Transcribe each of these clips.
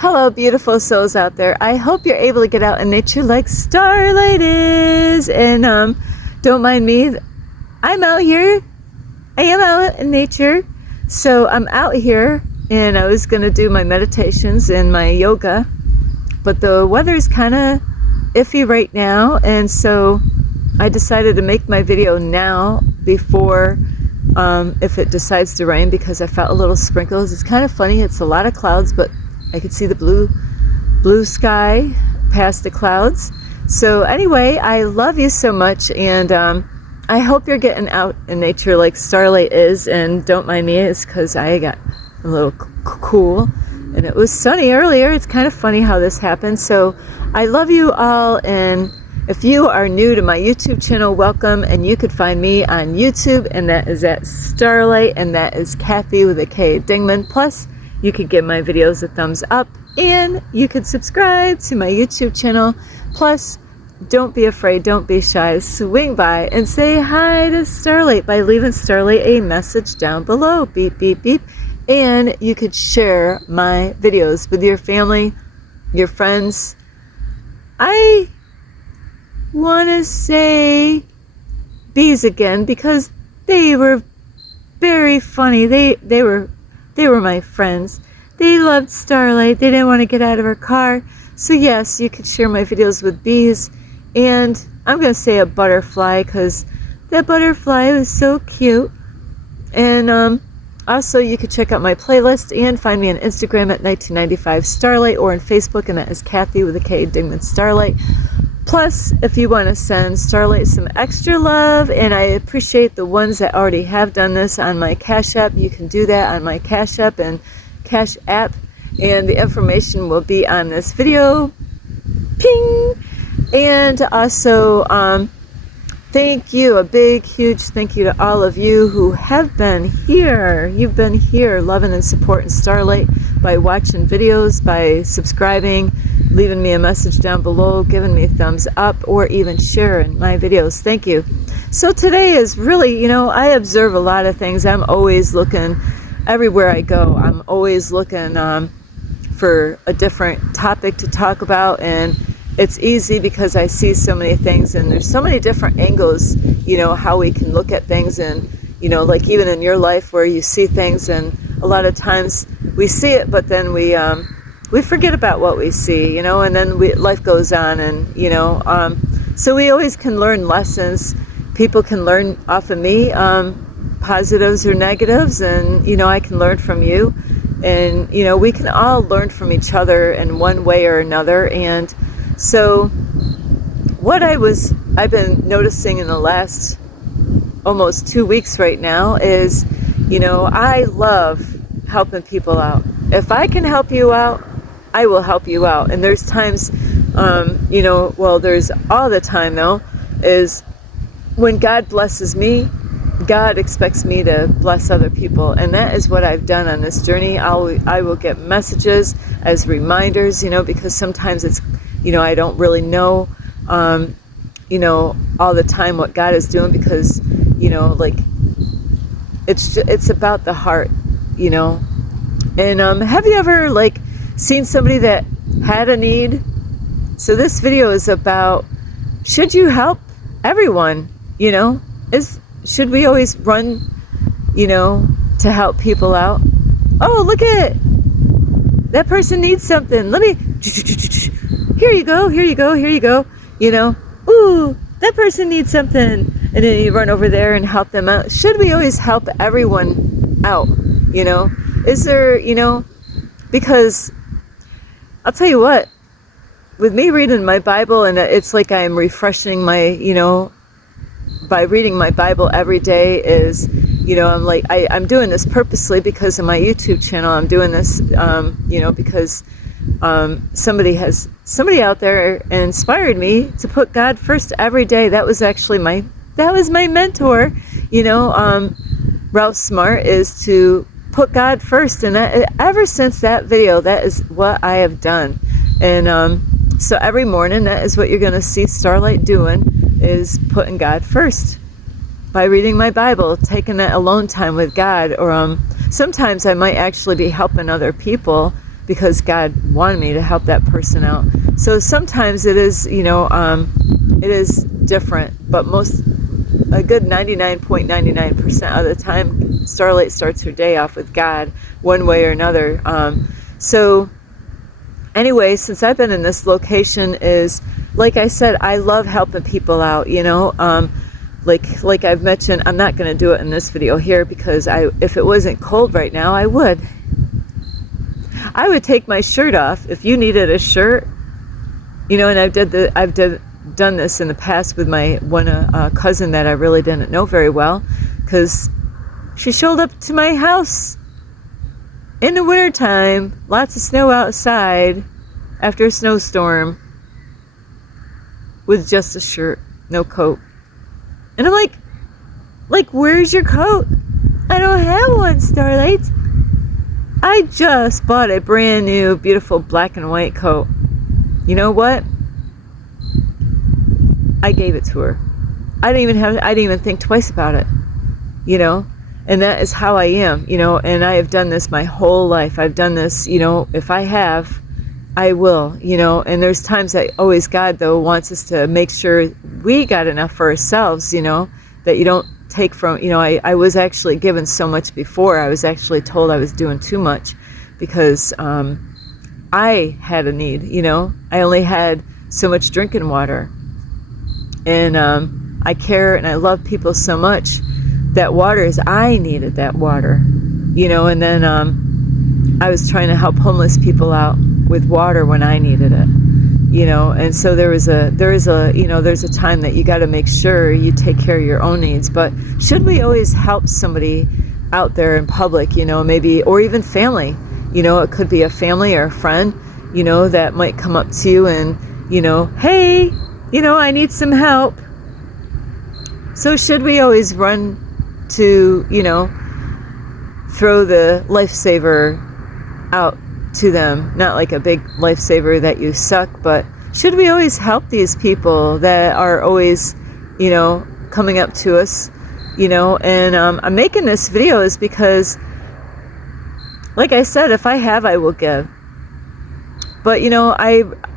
Hello, beautiful souls out there. I hope you're able to get out in nature like Starlight is. And don't mind me. I'm out here. I am out in nature. So I'm out here and I was going to do my meditations and my yoga. But the weather's kind of iffy right now. And so I decided to make my video now before if it decides to rain, because I felt a little sprinkles. It's kind of funny. It's a lot of clouds, but I could see the blue sky past the clouds. So anyway, I love you so much, and I hope you're getting out in nature like Starlight is. And don't mind me, it's because I got a little cool, and it was sunny earlier. It's kind of funny how this happened. So I love you all, and if you are new to my YouTube channel, welcome. And you could find me on YouTube, and that is at Starlight, and that is Kathy with a K Dingman. Plus, you could give my videos a thumbs up, and you could subscribe to my YouTube channel. Plus, don't be afraid, don't be shy. Swing by and say hi to Starlight by leaving Starlight a message down below. Beep, beep, beep. And you could share my videos with your family, your friends. I want to say bees again, because they were very funny. They were my friends. They loved Starlight. They didn't want to get out of her car. So yes, you could share my videos with bees. And I'm going to say a butterfly, because that butterfly was so cute. And also you could check out my playlist and find me on Instagram at 1995 Starlight, or on Facebook, and that is Kathy with a K Dingman Starlight. Plus, if you want to send Starlight some extra love, and I appreciate the ones that already have done this on my Cash App, you can do that on my Cash App and Cash App, and the information will be on this video. Ping! And also, thank you, a big, huge thank you to all of you who have been here. You've been here loving and supporting Starlight by watching videos, by subscribing, leaving me a message down below, giving me a thumbs up, or even sharing my videos. Thank you. So today is really, I observe a lot of things. I'm always looking everywhere I go. I'm always looking for a different topic to talk about, and it's easy because I see so many things, and there's so many different angles, how we can look at things. And, like even in your life where you see things, and a lot of times we see it, but then we forget about what we see, and then life goes on, and, so we always can learn lessons. People can learn off of me, positives or negatives, and, I can learn from you, and, we can all learn from each other in one way or another. And so what I've been noticing in the last almost 2 weeks right now is, I love helping people out. If I can help you out, I will help you out. And there's times, there's all the time though, is when God blesses me, God expects me to bless other people. And that is what I've done on this journey. I will get messages as reminders, because sometimes it's, I don't really know, all the time what God is doing, because, like it's about the heart, And have you ever seen somebody that had a need? So this video is about, should you help everyone? Should we always run, to help people out? Oh, look at it. That person needs something. Let me, here you go, here you go, here you go. Ooh, that person needs something. And then you run over there and help them out. Should we always help everyone out? Is there, because I'll tell you what, with me reading my Bible, and it's like I'm refreshing my, by reading my Bible every day is, I'm doing this purposely because of my YouTube channel. I'm doing this, because somebody out there inspired me to put God first every day. That was actually my mentor, Ralph Smart, is to put God first. And ever since that video, that is what I have done. And so every morning, that is what you're going to see Starlight doing, is putting God first by reading my Bible, taking that alone time with God. Or sometimes I might actually be helping other people because God wanted me to help that person out. So sometimes it is, it is different, but a good 99.99% of the time, Starlight starts her day off with God one way or another. So anyway, since I've been in this location, is like I said, I love helping people out, like I've mentioned. I'm not going to do it in this video here because if it wasn't cold right now, I would take my shirt off if you needed a shirt, and I've done this in the past with my one cousin that I really didn't know very well, because she showed up to my house in the wintertime, lots of snow outside after a snowstorm, with just a shirt, no coat. And I'm like, where's your coat? I don't have one, Starlight. I just bought a brand new, beautiful black and white coat. You know what? I gave it to her. I didn't even think twice about it. And that is how I am, and I have done this my whole life. I've done this, if I have, I will, and there's times that always God, though, wants us to make sure we got enough for ourselves, that you don't take from, I was actually given so much before. I was actually told I was doing too much because I had a need, I only had so much drinking water. And I care and I love people so much. That water I needed that water, and then I was trying to help homeless people out with water when I needed it, and so there's a time that you got to make sure you take care of your own needs. But should we always help somebody out there in public, maybe, or even family, it could be a family or a friend, that might come up to you and, hey, I need some help. So should we always run to, throw the lifesaver out to them? Not like a big lifesaver that you suck, but should we always help these people that are always, coming up to us, and I'm making this video is because, like I said, if I have, I will give. But,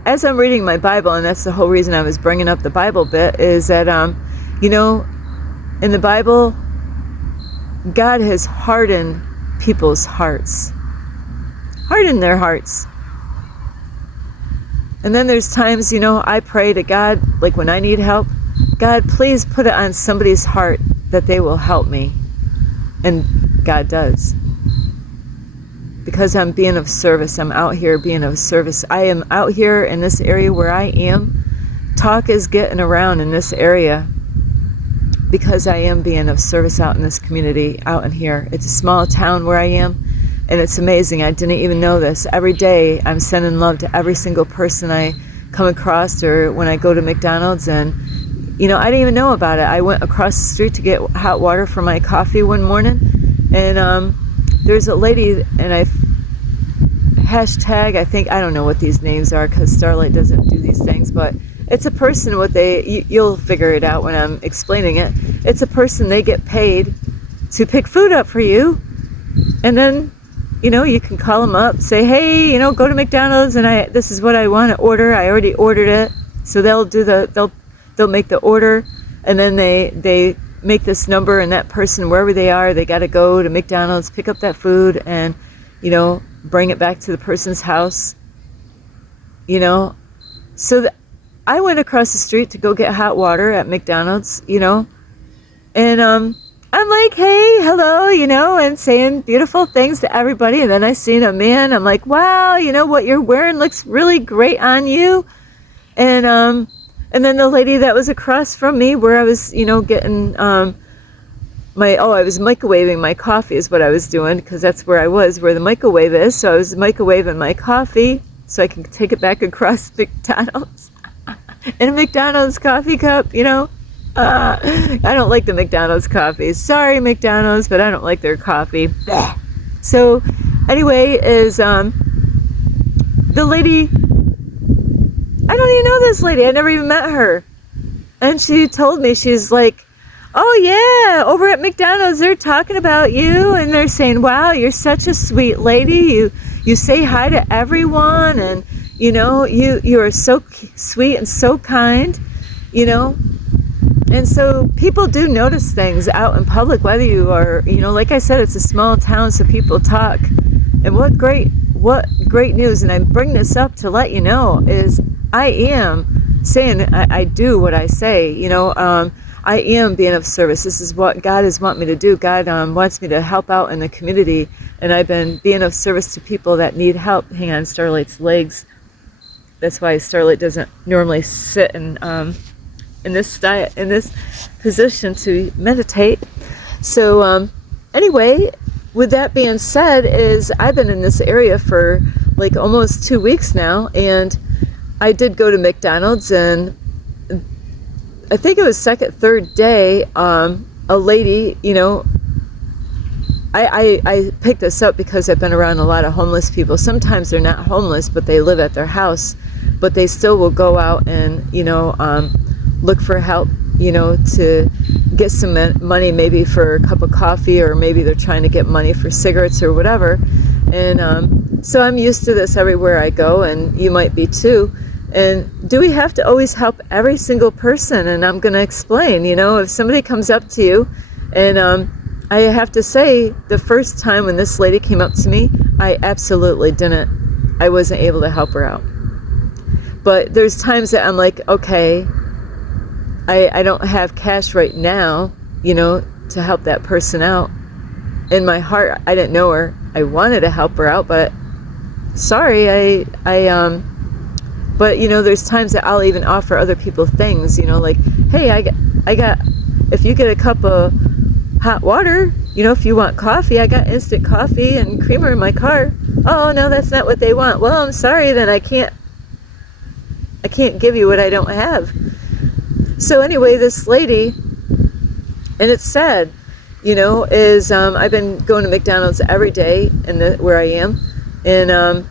as I'm reading my Bible, and that's the whole reason I was bringing up the Bible bit, is that, in the Bible, God has hardened people's hearts. Hardened their hearts. And then there's times, I pray to God, like when I need help, God, please put it on somebody's heart that they will help me. And God does. Because I'm being of service. I'm out here being of service. I am out here in this area where I am. Talk is getting around in this area because I am being of service out in this community, out in here. It's a small town where I am, and it's amazing. I didn't even know this. Every day I'm sending love to every single person I come across, or when I go to McDonald's, and I didn't even know about it. I went across the street to get hot water for my coffee one morning, and there's a lady, and I don't know what these names are because Starlight doesn't do these things, but it's a person, you'll figure it out when I'm explaining it. It's a person, they get paid to pick food up for you. And then, you can call them up, say, hey, go to McDonald's and this is what I want to order. I already ordered it. So they'll make the order, and then they make this number, and that person, wherever they are, they got to go to McDonald's, pick up that food, and, bring it back to the person's house. So I went across the street to go get hot water at McDonald's, and I'm like, hey, hello, and saying beautiful things to everybody. And then I seen a man. I'm like, wow, what you're wearing looks really great on you. And then the lady that was across from me, where I was, getting I was microwaving my coffee is what I was doing, because that's where I was, where the microwave is. So I was microwaving my coffee so I can take it back across McDonald's. In a McDonald's coffee cup, I don't like the McDonald's coffee. Sorry, McDonald's, but I don't like their coffee. So, anyway, is the lady, I don't even know this lady. I never even met her. And she told me, she's like, oh yeah, over at McDonald's, they're talking about you, and they're saying, wow, you're such a sweet lady. you say hi to everyone, and you are so sweet and so kind, and so people do notice things out in public, whether you are, like I said, it's a small town, so people talk. And what great news, and I bring this up to let you know, is I am saying, I do what I say, I am being of service. This is what God has wanted me to do. God wants me to help out in the community, and I've been being of service to people that need help. Hang on, Starlight's legs. That's why Starlight doesn't normally sit in this position to meditate. So anyway, with that being said, is I've been in this area for like almost 2 weeks now, and I did go to McDonald's, and I think it was third day, a lady, I picked this up because I've been around a lot of homeless people. Sometimes they're not homeless, but they live at their house, but they still will go out and, look for help, to get some money, maybe for a cup of coffee, or maybe they're trying to get money for cigarettes or whatever. And so I'm used to this everywhere I go, and you might be too. And do we have to always help every single person? And I'm going to explain, if somebody comes up to you, and I have to say, the first time when this lady came up to me, I absolutely didn't. I wasn't able to help her out. But there's times that I'm like, okay, I don't have cash right now, to help that person out. In my heart, I didn't know her. I wanted to help her out, but sorry, but there's times that I'll even offer other people things, like, hey, I got, if you get a cup of hot water, if you want coffee, I got instant coffee and creamer in my car. Oh, no, that's not what they want. Well, I'm sorry, then I can't give you what I don't have. So anyway, this lady, and it's sad, is I've been going to McDonald's every day where I am, and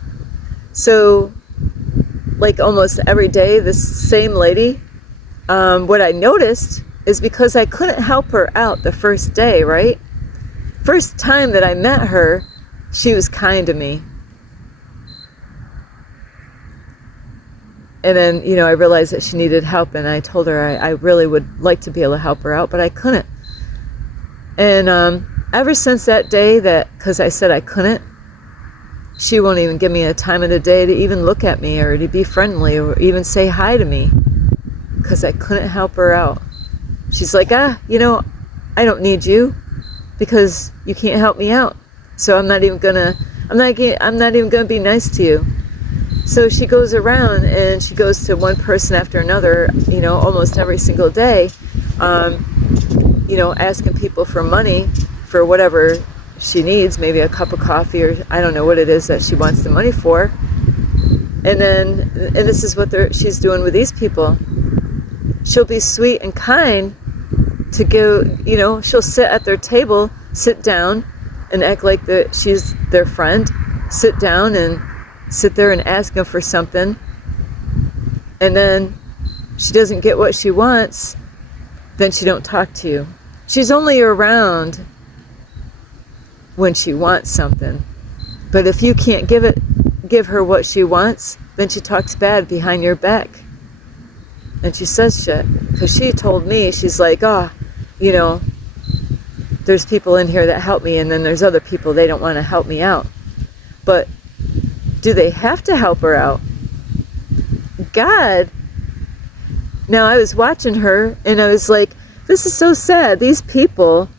so like almost every day, this same lady, what I noticed is, because I couldn't help her out the first day, right? First time that I met her, she was kind to me. And then, I realized that she needed help, and I told her I really would like to be able to help her out, but I couldn't. And ever since that day, because I said I couldn't, she won't even give me a time of the day to even look at me or to be friendly or even say hi to me, because I couldn't help her out. She's like, I don't need you because you can't help me out. So I'm not even gonna be nice to you. So she goes around and she goes to one person after another, almost every single day, asking people for money for whatever she needs, maybe a cup of coffee, or I don't know what it is that she wants the money for. And this is what she's doing with these people. She'll be sweet and kind to go, she'll sit at their table, sit down and act like she's their friend, sit down and sit there and ask them for something. And then she doesn't get what she wants, then she don't talk to you. She's only around when she wants something. But if you can't give her what she wants, then she talks bad behind your back. And she says shit. Because she told me, she's like, there's people in here that help me, and then there's other people, they don't want to help me out. But do they have to help her out? God. Now, I was watching her, and I was like, this is so sad. These people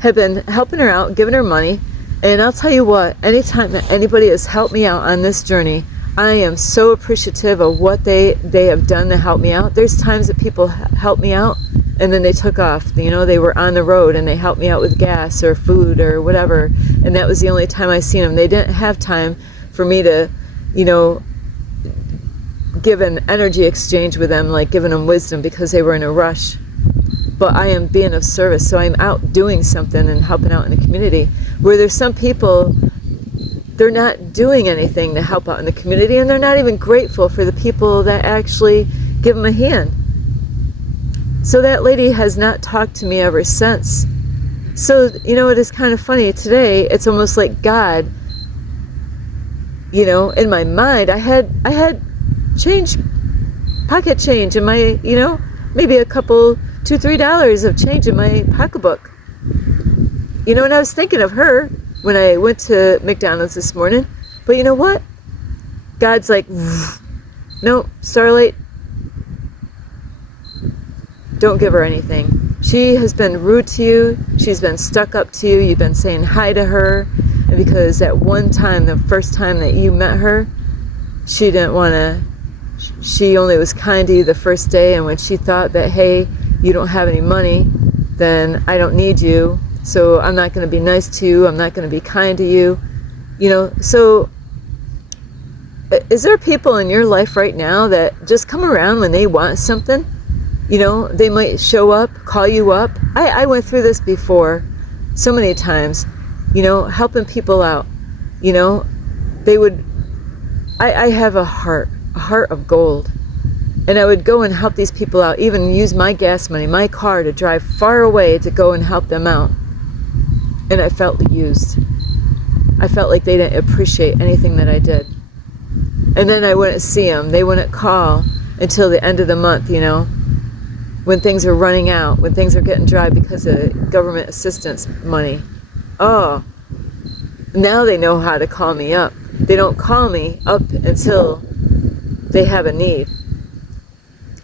have been helping her out, giving her money. And I'll tell you what, anytime that anybody has helped me out on this journey, I am so appreciative of what they have done to help me out. There's times that people help me out, and then they took off. They were on the road, and they helped me out with gas or food or whatever. And that was the only time I seen them. They didn't have time for me to, give an energy exchange with them, like giving them wisdom, because they were in a rush. But I am being of service, so I'm out doing something and helping out in the community. Where there's some people, they're not doing anything to help out in the community, and they're not even grateful for the people that actually give them a hand. So that lady has not talked to me ever since. So, it is kind of funny. Today, it's almost like God in my mind, I had change, pocket change in my, maybe a couple, $2-3 of change in my pocketbook. And I was thinking of her when I went to McDonald's this morning. But you know what? God's like, no, Starlight, don't give her anything. She has been rude to you. She's been stuck up to you. You've been saying hi to her. And because at one time, the first time that you met her, she didn't want to, she only was kind to you the first day. And when she thought that, hey, you don't have any money, then I don't need you. So I'm not going to be nice to you. I'm not going to be kind to you. So is there people in your life right now that just come around when they want something? They might show up, call you up. I went through this before so many times, helping people out. They would, I have a heart of gold. And I would go and help these people out, even use my gas money, my car, to drive far away to go and help them out. And I felt used. I felt like they didn't appreciate anything that I did. And then I wouldn't see them. They wouldn't call until the end of the month, when things are running out, when things are getting dry because of government assistance money. Oh, now they know how to call me up. They don't call me up until they have a need.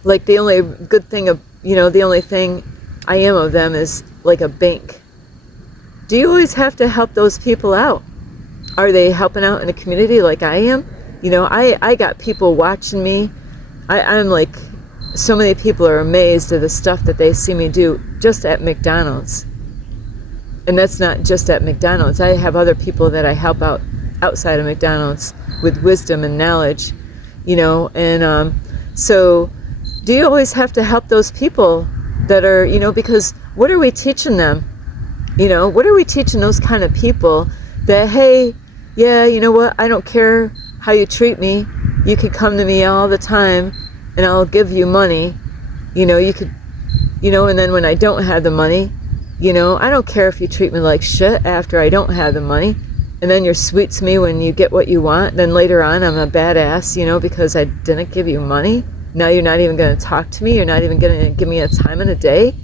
Like the only good thing of, the only thing I am of them is like a bank. Do you always have to help those people out? Are they helping out in a community like I am? I got people watching me. I'm like, so many people are amazed at the stuff that they see me do just at McDonald's. And that's not just at McDonald's. I have other people that I help out outside of McDonald's with wisdom and knowledge, and so do you always have to help those people that are, because what are we teaching them? What are we teaching those kind of people that, hey, yeah, you know what, I don't care how you treat me. You could come to me all the time and I'll give you money. You could, and then when I don't have the money, I don't care if you treat me like shit after I don't have the money. And then you're sweet to me when you get what you want. Then later on, I'm a badass, because I didn't give you money. Now you're not even going to talk to me. You're not even going to give me a time in a day.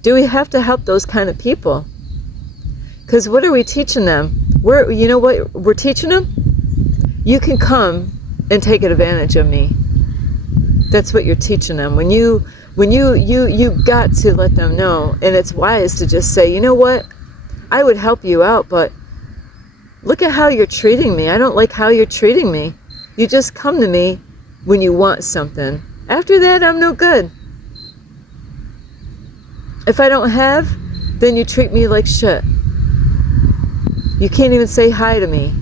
Do we have to help those kind of people? Because what are we teaching them? You know what we're teaching them? You can come and take advantage of me. That's what you're teaching them. When you got to let them know, and it's wise to just say, you know what? I would help you out, but look at how you're treating me. I don't like how you're treating me. You just come to me when you want something. After that, I'm no good. If I don't have, then you treat me like shit. You can't even say hi to me.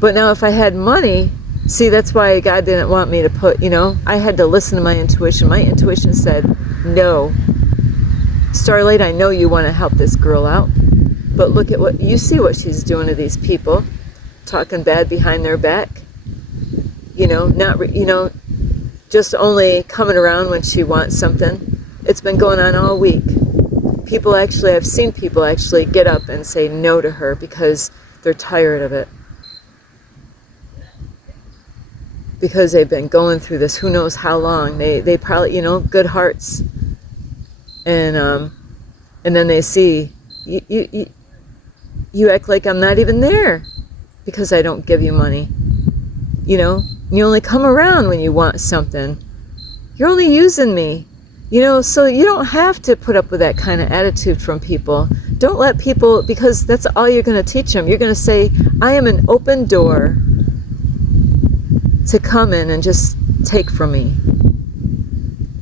But now if I had money, see, that's why God didn't want me to put, I had to listen to my intuition. My intuition said, no. Starlight, I know you want to help this girl out, but look at what, you see what she's doing to these people, talking bad behind their back. Just only coming around when she wants something. It's been going on all week. I've seen people actually get up and say no to her because they're tired of it. Because they've been going through this who knows how long. They probably, good hearts. And then they see, you act like I'm not even there because I don't give you money. You only come around when you want something. You're only using me. So you don't have to put up with that kind of attitude from people. Don't let people, because that's all you're going to teach them. You're going to say, I am an open door to come in and just take from me.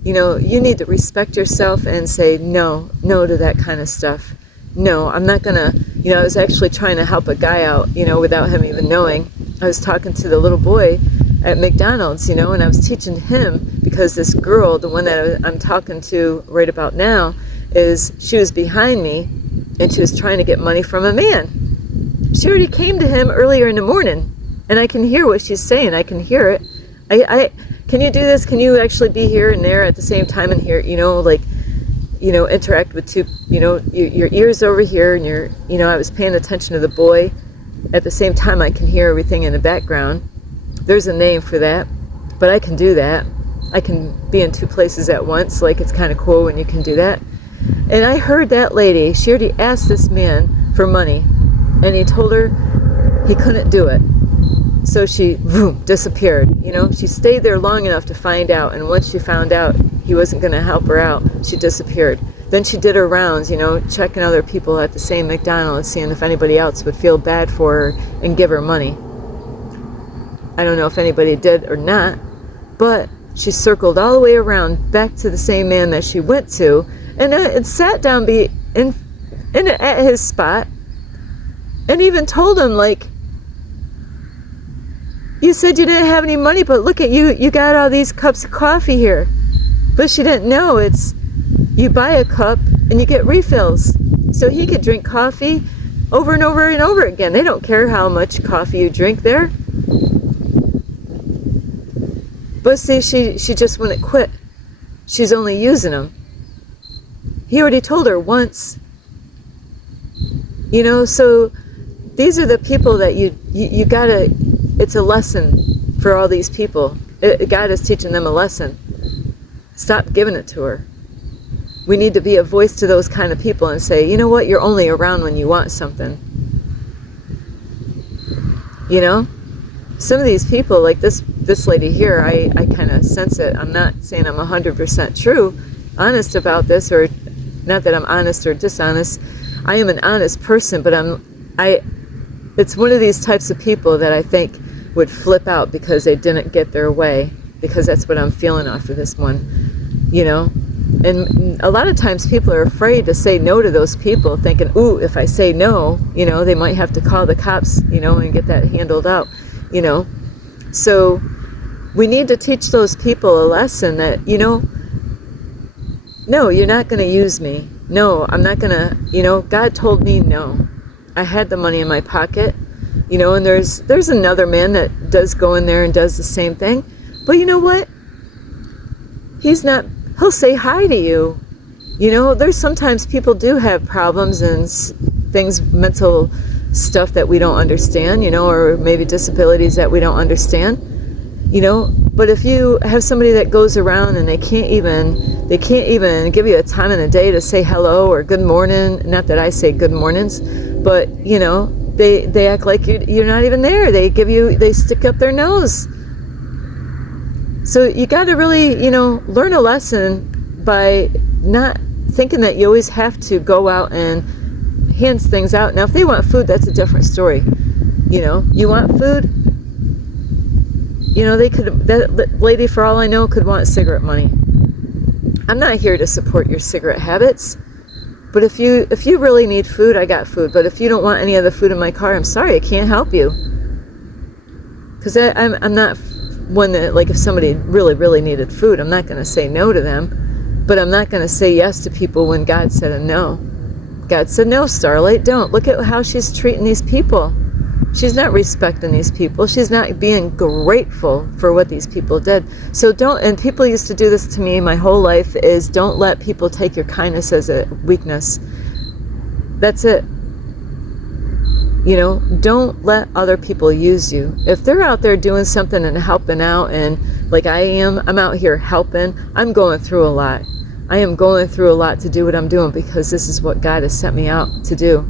You need to respect yourself and say no to that kind of stuff. No, I'm not going to, I was actually trying to help a guy out, without him even knowing. I was talking to the little boy at McDonald's, and I was teaching him because this girl, the one that I'm talking to right about now, she was behind me and she was trying to get money from a man. She already came to him earlier in the morning and I can hear what she's saying. I can hear it. Can you do this? Can you actually be here and there at the same time and here, interact with two, your ears over here and I was paying attention to the boy at the same time I can hear everything in the background. There's a name for that, but I can do that. I can be in two places at once. Like, it's kind of cool when you can do that. And I heard that lady, she already asked this man for money, and he told her he couldn't do it. So she disappeared. She stayed there long enough to find out, and once she found out he wasn't going to help her out, she disappeared. Then she did her rounds, checking other people at the same McDonald's, seeing if anybody else would feel bad for her and give her money. I don't know if anybody did or not, but she circled all the way around back to the same man that she went to, and sat down at his spot, and even told him, like, you said you didn't have any money, but look at you, you got all these cups of coffee here. But she didn't know it's, you buy a cup and you get refills. So he could drink coffee over and over and over again. They don't care how much coffee you drink there. But see, she just wouldn't quit. She's only using them. He already told her once. So these are the people that you gotta, it's a lesson for all these people. God is teaching them a lesson. Stop giving it to her. We need to be a voice to those kind of people and say, you know what, you're only around when you want something. Some of these people, like this lady here, I kind of sense it. I'm not saying I'm 100% honest about this, or not that I'm honest or dishonest. I am an honest person, but it's one of these types of people that I think would flip out because they didn't get their way, because that's what I'm feeling off of this one, and a lot of times people are afraid to say no to those people, thinking, ooh, if I say no, they might have to call the cops, and get that handled out, so we need to teach those people a lesson that, no, you're not going to use me. No, I'm not going to, God told me no. I had the money in my pocket, and there's another man that does go in there and does the same thing. But you know what? He'll say hi to you. There's sometimes people do have problems and things, mental stuff that we don't understand, or maybe disabilities that we don't understand, but if you have somebody that goes around and they can't even give you a time in the day to say hello or good morning, not that I say good mornings, but they act like you're not even there. They stick up their nose. So you got to really, learn a lesson by not thinking that you always have to go out and hand things out. Now, if they want food, that's a different story. You want food, that lady, for all I know, could want cigarette money. I'm not here to support your cigarette habits, but if you really need food, I got food. But if you don't want any of the food in my car, I'm sorry, I can't help you. Because I'm not one that, like, if somebody really, really needed food, I'm not going to say no to them, but I'm not going to say yes to people when God said a no. God said, no, Starlight, don't. Look at how she's treating these people. She's not respecting these people. She's not being grateful for what these people did. So don't, and people used to do this to me my whole life, is don't let people take your kindness as a weakness. That's it. Don't let other people use you. If they're out there doing something and helping out, and like I'm out here helping, I'm going through a lot. I am going through a lot to do what I'm doing because this is what God has sent me out to do.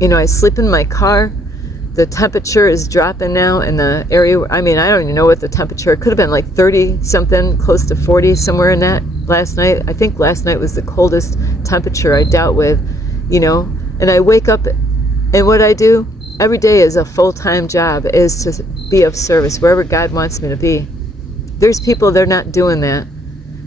I sleep in my car. The temperature is dropping now in the area. I don't even know what the temperature, it could have been like 30 something, close to 40, somewhere in that last night. I think last night was the coldest temperature I dealt with, and I wake up, and what I do every day is a full-time job, is to be of service wherever God wants me to be. There's people, they're not doing that.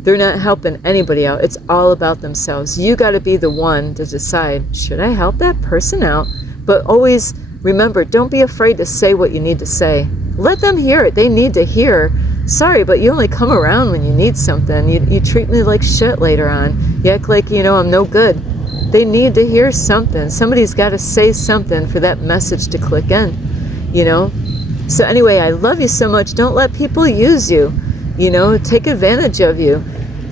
They're not helping anybody out. It's all about themselves. You got to be the one to decide, should I help that person out? But always remember, don't be afraid to say what you need to say. Let them hear it. They need to hear, sorry, but you only come around when you need something. You treat me like shit later on. You act like, I'm no good. They need to hear something. Somebody's got to say something for that message to click in, So anyway, I love you so much. Don't let people use you, take advantage of you.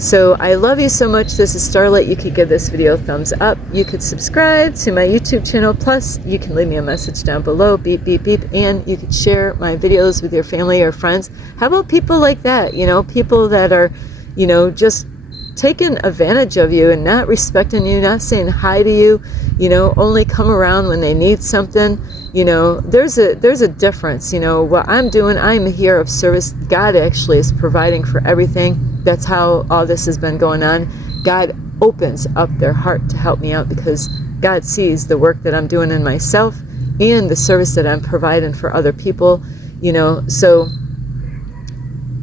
So I love you so much. This is Starlight. You could give this video a thumbs up. You could subscribe to my YouTube channel. Plus, you can leave me a message down below. Beep, beep, beep. And you could share my videos with your family or friends. How about people like that? You know, people that are, you know, just taking advantage of you and not respecting you, not saying hi to you, you know, only come around when they need something. You know, there's a difference. You know, what I'm doing, I'm here of service. God actually is providing for everything. That's how all this has been going on. God opens up their heart to help me out because God sees the work that I'm doing in myself and the service that I'm providing for other people. You know, so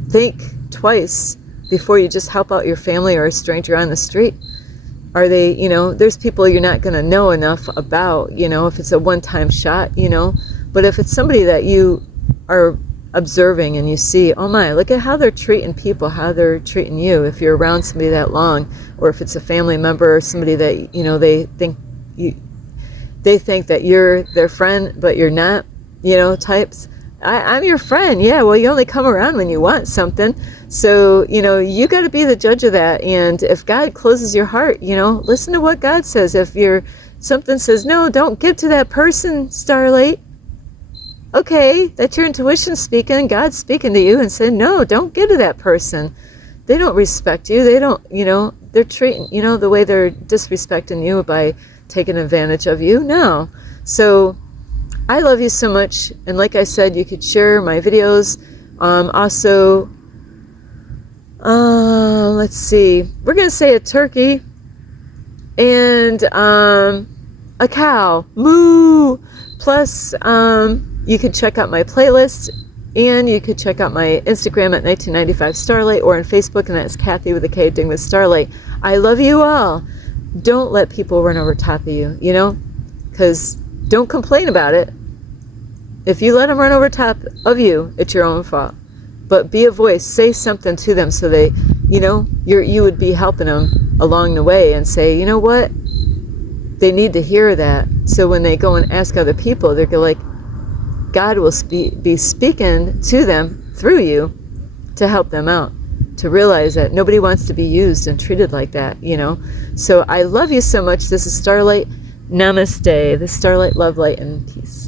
think twice before you just help out your family or a stranger on the street. Are they, you know, there's people you're not going to know enough about, you know, if it's a one-time shot, you know, but if it's somebody that you are observing and you see, oh my, look at how they're treating people, how they're treating you, if you're around somebody that long, or if it's a family member or somebody that, you know, they think that you're their friend, but you're not, you know, types. I'm your friend. Yeah, well, you only come around when you want something. So, you know, you got to be the judge of that. And if God closes your heart, you know, listen to what God says. If something says, no, don't give to that person, Starlight. Okay, that's your intuition speaking. God's speaking to you and saying, no, don't give to that person. They don't respect you. They don't, you know, they're treating, you know, the way they're disrespecting you by taking advantage of you. No. So I love you so much, and like I said, you could share my videos. Also, let's see, we're going to say a turkey and a cow, moo. Plus, you could check out my playlist, and you could check out my Instagram at 1995 Starlight, or on Facebook, and that's Kathy with a K, Ding with Starlight. I love you all. Don't let people run over top of you, you know, because don't complain about it. If you let them run over top of you, it's your own fault. But be a voice, say something to them so they, you know, you would be helping them along the way and say, you know what, they need to hear that. So when they go and ask other people, they're like, God will be speaking to them through you to help them out, to realize that nobody wants to be used and treated like that, you know. So I love you so much. This is Starlight. Namaste. This is Starlight, love, light, and peace.